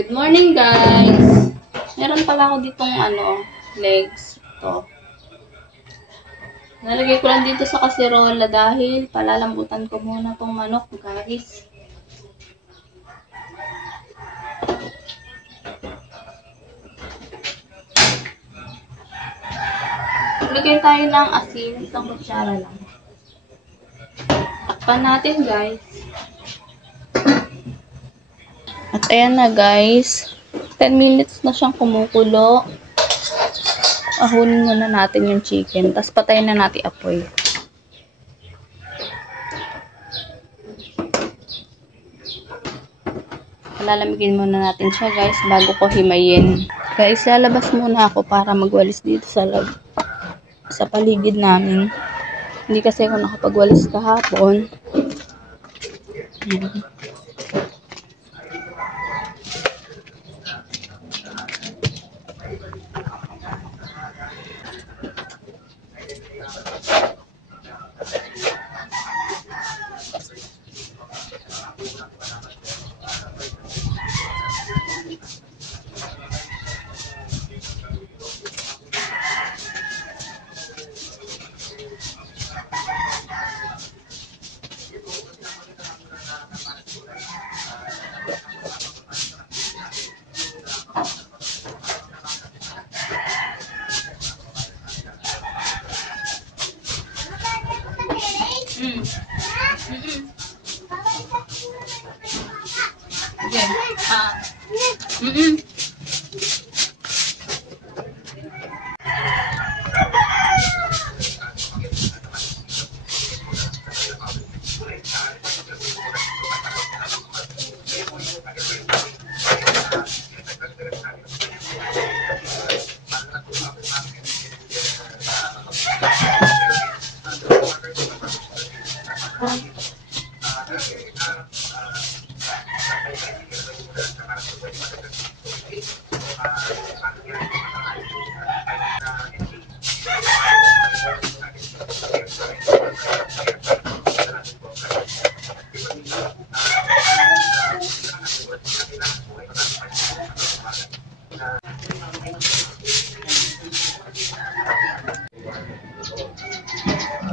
Good morning, guys. Meron pala ako ditong legs. Ito. Nalagay ko lang dito sa kaserola dahil palalambutan ko muna tong manok, guys. Lagyan tayo ng asin, isang kutsara lang. Takpan natin, guys. At ayan na, guys. 10 minutes na siyang kumukulo. Ahunin muna natin yung chicken. Tapos patayin na natin apoy. Palalamigin muna natin siya, guys, bago ko himayin. Guys, lalabas muna ako para magwalis dito sa paligid namin. Hindi kasi ako nakapagwalis kahapon. Ayan.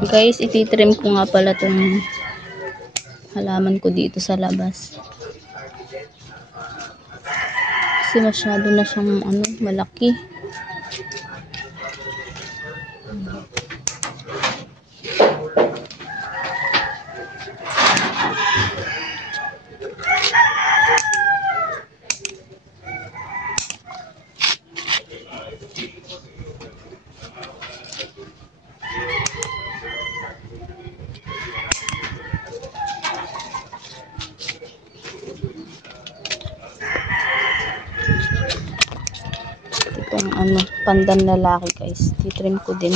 Guys, ititrim ko nga pala itong halaman ko dito sa labas. Kasi masyado na siyang malaki. Itong pandan lalaki, guys, titrim ko din.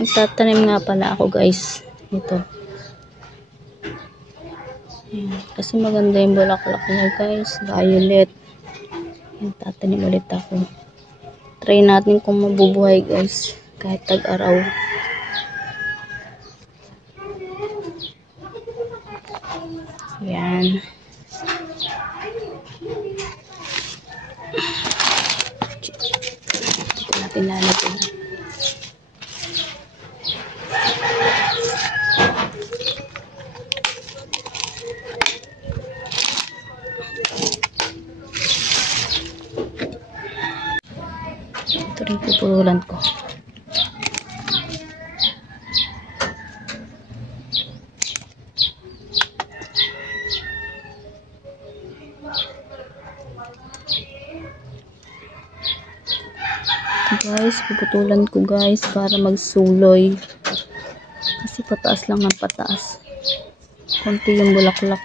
Magtatanim nga pala ako, guys. Ito. Kasi maganda yung bulaklak niya, guys. Violet. Tatanim ulit ako. Try natin kung mabubuhay, guys. Kahit tag-araw. Yan. Dito natin lalagyan. Ito rin pupurulan ko. Guys, puputulan ko, guys, para magsuloy. Kasi pataas lang ng pataas. Konti yung bulaklak.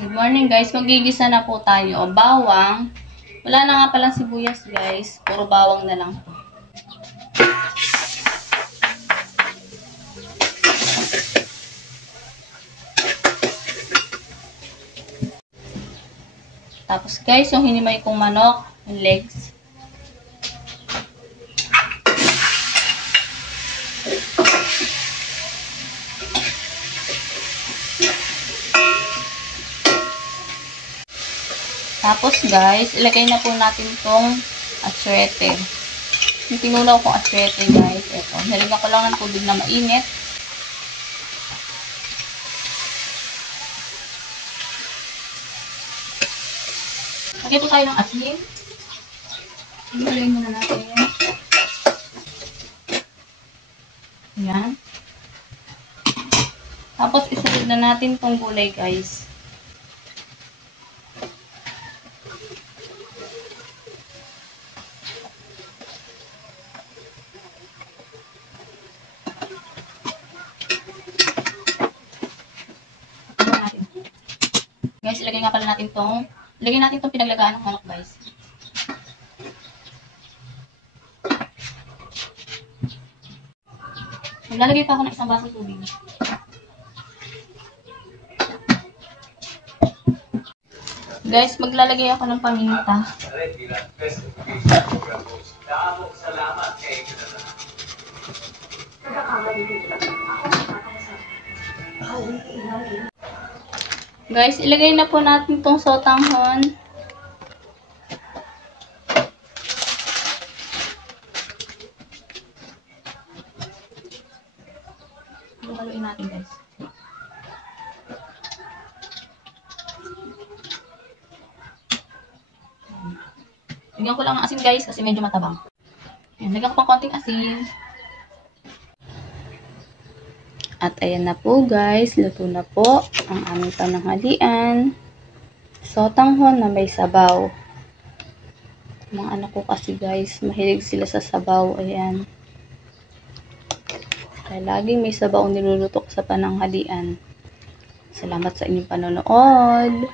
Good morning guys, magigisa na po tayo. Bawang. Wala na nga palang sibuyas guys. Puro bawang na lang. Tapos guys, yung hinimay kong manok, yung legs. Tapos guys, ilagay na po natin tong atswete. Yung tinunaw kong atswete guys, eto. Nilagyan ko lang ng tubig na mainit. Lagyan po tayo ng asin. Ilagay muna natin. Ayan. Tapos isunod na natin tong gulay guys. Guys, ilagay nga pala natin tong pinaglagaan ng manok, guys. Maglalagay pa ako ng isang baso tubig. Guys, maglalagay ako ng paminta. Guys, ilagay na po natin tong sotanghon. Haluin natin, guys. Lagyan ko lang ng asin, guys, kasi medyo matabang. Ayan, lagyan ko pang konting asin. At ayan na po guys, luto na po ang aming pananghalian. Sotanghon na may sabaw. Mga anak ko kasi guys, mahilig sila sa sabaw. Ayan. Kaya laging may sabaw niluluto ko sa pananghalian. Salamat sa inyong panonood.